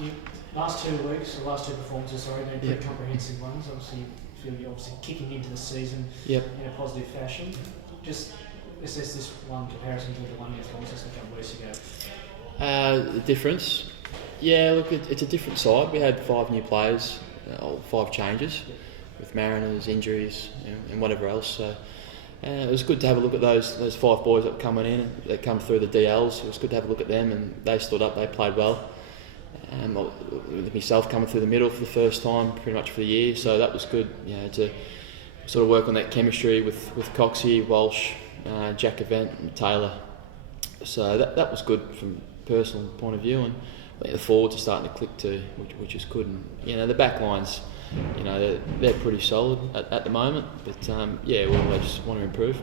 You, last 2 weeks, or last two performances, sorry, been pretty comprehensive ones. Obviously, you feel you're obviously kicking into the season in a positive fashion. Just assess this one comparison to the one against Longses a couple of weeks ago. The difference? Yeah, look, it's a different side. We had 5 new players, 5 changes with Mariners, injuries, and whatever else. So it was good to have a look at those 5 boys that coming in, that come through the DLs. It was good to have a look at them, and they stood up. They played well. With myself coming through the middle for the first time, pretty much for the year. So that was good, to sort of work on that chemistry with Coxie, Walsh, Jack Event, and Taylor. So that was good from a personal point of view, and I think the forwards are starting to click too, which is good. And the back lines, they're pretty solid at the moment, but we always want to improve.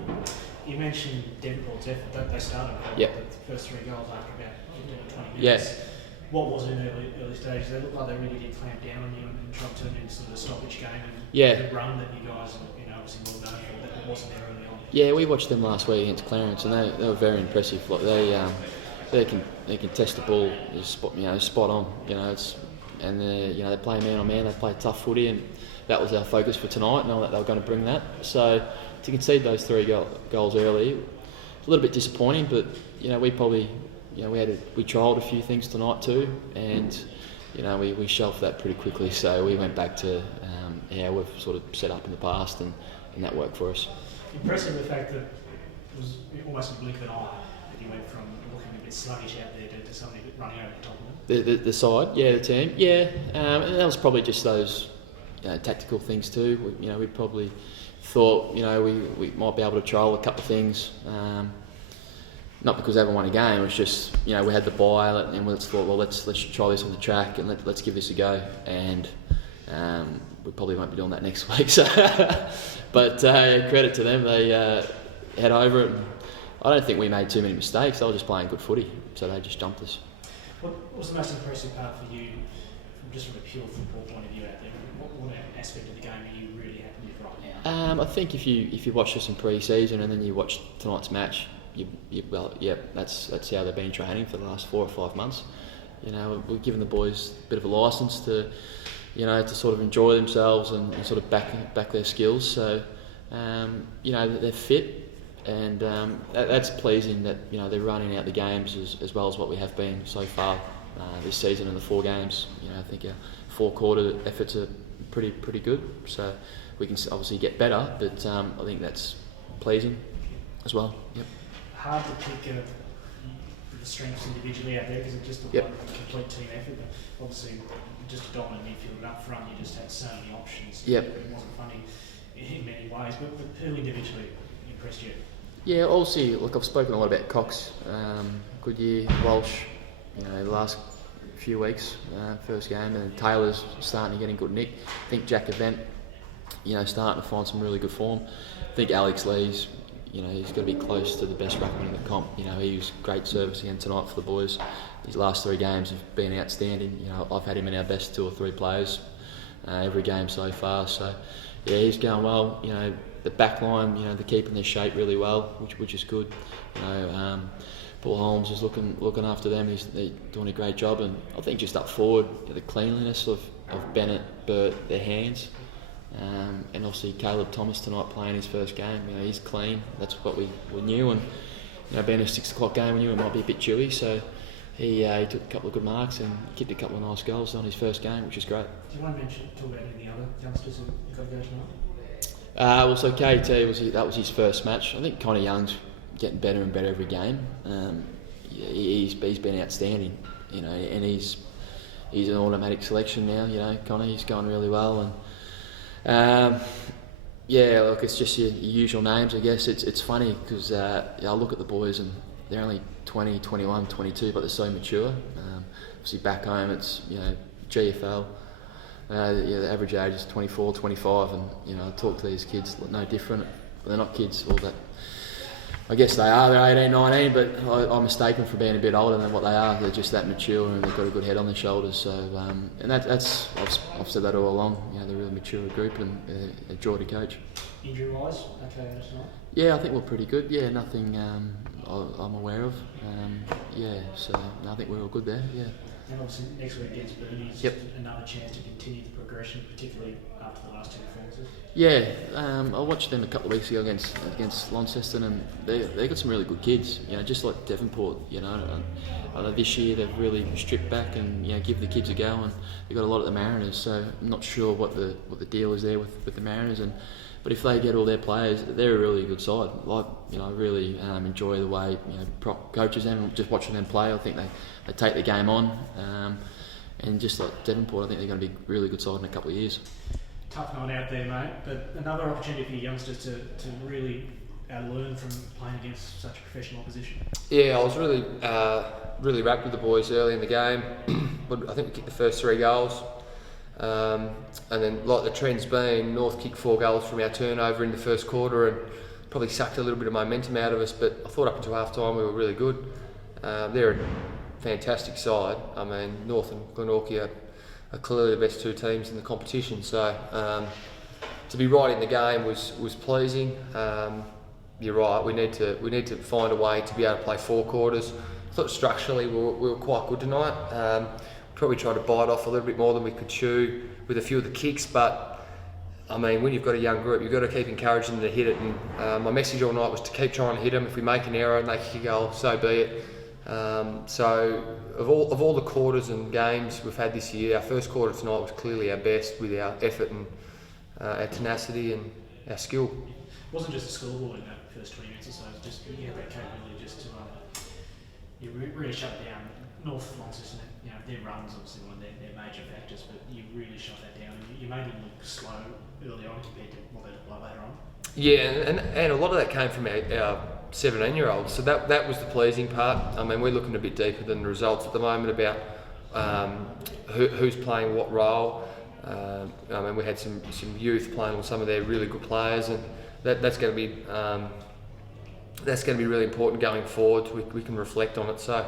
You mentioned Devonport's effort that they started the first 3 goals after about 15 or 20 minutes. Yeah. What was it in early stages? They looked like they really did clamp down on you and try to turn it into sort of a stoppage game. And the run that you guys obviously well known for, that wasn't there early on. Yeah, we watched them last week against Clarence, and they were very impressive. Like they can test the ball spot on. They play man on man. They play tough footy, and that was our focus for tonight. Knowing that they were going to bring that, so to concede those 3 goals early, it's a little bit disappointing. But we probably. We trialled a few things tonight too, and we shelved that pretty quickly. So we went back to how we've sort of set up in the past, and that worked for us. Impressive the fact that it was almost a blink of an eye that you went from looking a bit sluggish out there to somebody running over the top of them. The side, the team, and that was probably just those tactical things too. We probably thought we might be able to trial a couple of things. Not because they haven't won a game. It was just we had the bye, and let's thought, well, let's try this on the track, and let's give this a go. And we probably won't be doing that next week. So, but credit to them, they head over it. And I don't think we made too many mistakes. They were just playing good footy, so they just jumped us. What was the most impressive part for you, from a pure football point of view out there? What aspect of the game are you really happy with right now? I think if you watch us in pre-season and then you watch tonight's match. That's how they've been training for the last 4 or 5 months. We've given the boys a bit of a licence to sort of enjoy themselves and sort of back their skills. So, they're fit, and that's pleasing that they're running out the games as well as what we have been so far this season in the 4 games. I think our 4-quarter efforts are pretty good. So we can obviously get better, but I think that's pleasing as well. Yep. Hard to pick the strengths individually out there because it just looked like a complete team effort. But obviously, just a dominant midfield, and up front you just had so many options. It wasn't funny in many ways, but who individually impressed you? Yeah, obviously, look, I've spoken a lot about Cox, good year, Walsh, the last few weeks, first game, and Taylor's starting to get in good nick. I think Jack Event, starting to find some really good form. I think Alex Lee's he's got to be close to the best ruckman in the comp. He was great service again tonight for the boys. These last 3 games have been outstanding. I've had him in our best 2 or 3 players every game so far. So, he's going well. The back line, they're keeping their shape really well, which is good. Paul Holmes is looking after them. They're doing a great job, and I think just up forward, the cleanliness of Bennett, Burt, their hands. And obviously Caleb Thomas tonight playing his first game. He's clean. That's what we knew. And being a 6 o'clock game, we knew it might be a bit chewy. So he took a couple of good marks and kicked a couple of nice goals on his first game, which is great. Do you want to talk about any of the other youngsters who got to go tonight? So KT that was his first match. I think Connor Young's getting better and better every game. He's been outstanding. And he's an automatic selection now. Connor, he's going really well. And look, it's just your usual names, I guess. It's funny because I look at the boys and they're only 20, 21, 22, but they're so mature. Obviously back home it's GFL. The average age is 24, 25, and I talk to these kids no different. They're not kids, all that. I guess they are. They're 18, 19, but I mistake them for being a bit older than what they are. They're just that mature, and they've got a good head on their shoulders. So, and that's I've said that all along. They're a really mature group, and a joy to coach. Injury-wise, okay, tonight? Yeah, I think we're pretty good. Yeah, nothing I'm aware of. So I think we're all good there. Yeah. And obviously next week against Burnie is Yep. just another chance to continue the progression, particularly after the last two performances. Yeah, I watched them a couple of weeks ago against Launceston, and they got some really good kids. You know, just like Devonport. You know, and this year they've really stripped back and give the kids a go, and they've got a lot at the Mariners. So I'm not sure what the deal is there with the Mariners, but if they get all their players, they're a really good side. Like I really enjoy the way prop coaches them, and just watching them play. I think they take the game on, and just like Devonport, I think they're going to be a really good side in a couple of years. Tough night out there, mate, but another opportunity for youngsters to really learn from playing against such professional opposition. Yeah, I was really wrapped with the boys early in the game, but I think we kicked the first 3 goals. And then, like the trend's been, North kicked 4 goals from our turnover in the first quarter and probably sucked a little bit of momentum out of us, but I thought up until half time we were really good. They're a fantastic side. I mean, North and Glenorchy are clearly the best 2 teams in the competition, so to be right in the game was pleasing. You're right, we need to find a way to be able to play 4 quarters. I thought structurally we were quite good tonight. Probably tried to bite off a little bit more than we could chew with a few of the kicks, but I mean, when you've got a young group, you've got to keep encouraging them to hit it, and my message all night was to keep trying to hit them. If we make an error and they kick a goal, so be it. So of all the quarters and games we've had this year, our first quarter tonight was clearly our best, with our effort and our tenacity and our skill. It wasn't just a scoreboard in that first 20 minutes or so, it was just you had that capability just to really shut it down. North Launceston, their runs obviously one of their major factors, but you really shut that down. You made them look slow early on compared to what they looked like later on. Yeah, and a lot of that came from our 17-year-olds, so that was the pleasing part. I mean, we're looking a bit deeper than the results at the moment about who's playing what role. I mean, we had some youth playing with some of their really good players, and that's going to be really important going forward. We can reflect on it. So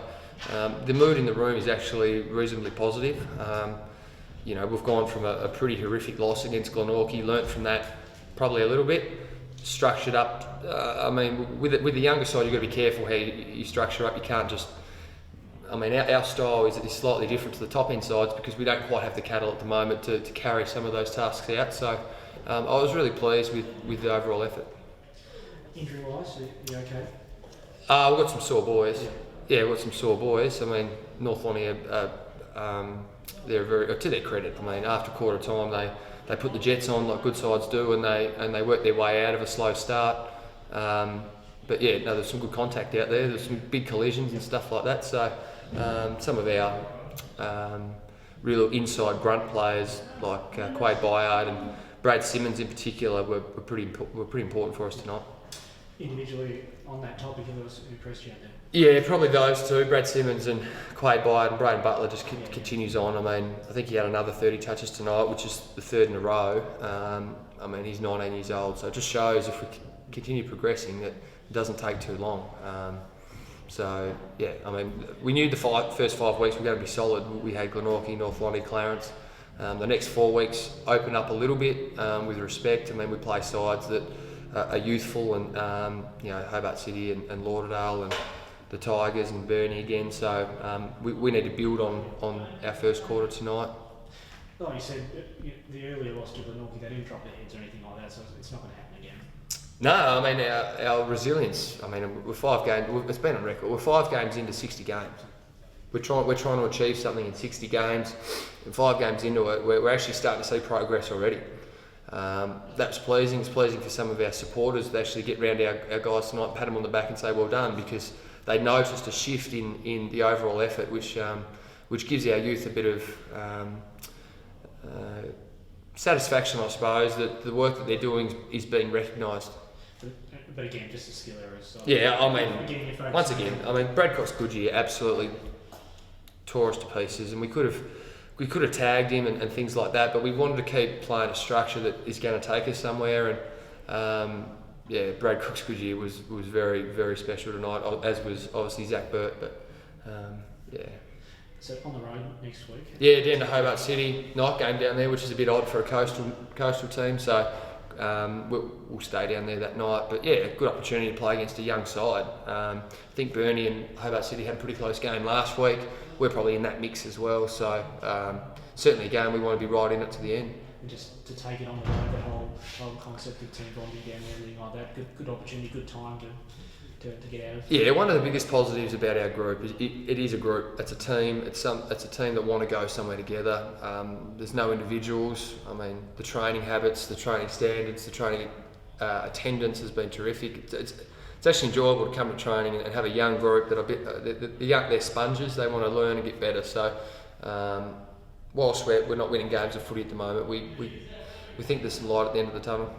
the mood in the room is actually reasonably positive. We've gone from a pretty horrific loss against Glenorchy, learnt from that probably a little bit, structured up. I mean, with the younger side, you've got to be careful how you structure up. You can't just. I mean, our style is slightly different to the top end sides because we don't quite have the cattle at the moment to carry some of those tasks out. So I was really pleased with the overall effort. Injury-wise, are you okay? We've got some sore boys. Yeah, we've got some sore boys. I mean, North Lonnie, they're very, to their credit, I mean, after quarter time they put the jets on like good sides do, and they work their way out of a slow start. But yeah, no, there's some good contact out there. There's some big collisions and stuff like that. So some of our real inside grunt players like Quade Byard and Brad Simmons in particular were pretty important for us tonight. Individually, on that topic, who else impressed you out there? Yeah, probably those 2, Brad Simmons and Quade Byard, and Braden Butler just continues on. I mean, I think he had another 30 touches tonight, which is the 3rd in a row. I mean, he's 19 years old, so it just shows if we continue progressing that it doesn't take too long. So, yeah, I mean, we knew the first 5 weeks were going to be solid. We had Glenorchy, North Lonnie, Clarence. The next 4 weeks open up a little bit with respect. I mean, we play sides that are youthful, and Hobart City and Lauderdale and the Tigers and Burnie again. So we need to build on our first quarter tonight. Like you said, the earlier loss to Glenorchy, they didn't drop their heads or anything like that, so it's not going to happen again. No, I mean our resilience. I mean, we're 5 games. It's been on record. We're 5 games into 60 games. We're trying to achieve something in 60 games, and 5 games into it, we're actually starting to see progress already. That's pleasing. It's pleasing for some of our supporters to actually get round our guys tonight, pat them on the back and say well done, because they noticed a shift in the overall effort, which gives our youth a bit of satisfaction, I suppose, that the work that they're doing is being recognised. But again, just a skill error. So yeah, I mean, once again, Bradcock's Goodyear absolutely tore us to pieces, and we could have tagged him and things like that, but we wanted to keep playing a structure that is going to take us somewhere. And Brad Cook's Goodyear was very, very special tonight, as was obviously Zach Burt. But So on the road next week? Yeah, down to Hobart City, night game down there, which is a bit odd for a coastal team. So we'll stay down there that night. But yeah, good opportunity to play against a young side. I think Burnie and Hobart City had a pretty close game last week. We're probably in that mix as well. So certainly a game we want to be right in it to the end. And just to take it on the road, the whole concept of team bonding down there, everything like that. Good opportunity, good time to get out of. Yeah, one of the biggest positives about our group is it is a group. It's a team. It's a team that want to go somewhere together. There's no individuals. I mean, the training habits, the training standards, the training attendance has been terrific. It's actually enjoyable to come to training and have a young group that are a bit they're sponges. They want to learn and get better. So whilst we're not winning games of footy at the moment, we think there's some light at the end of the tunnel.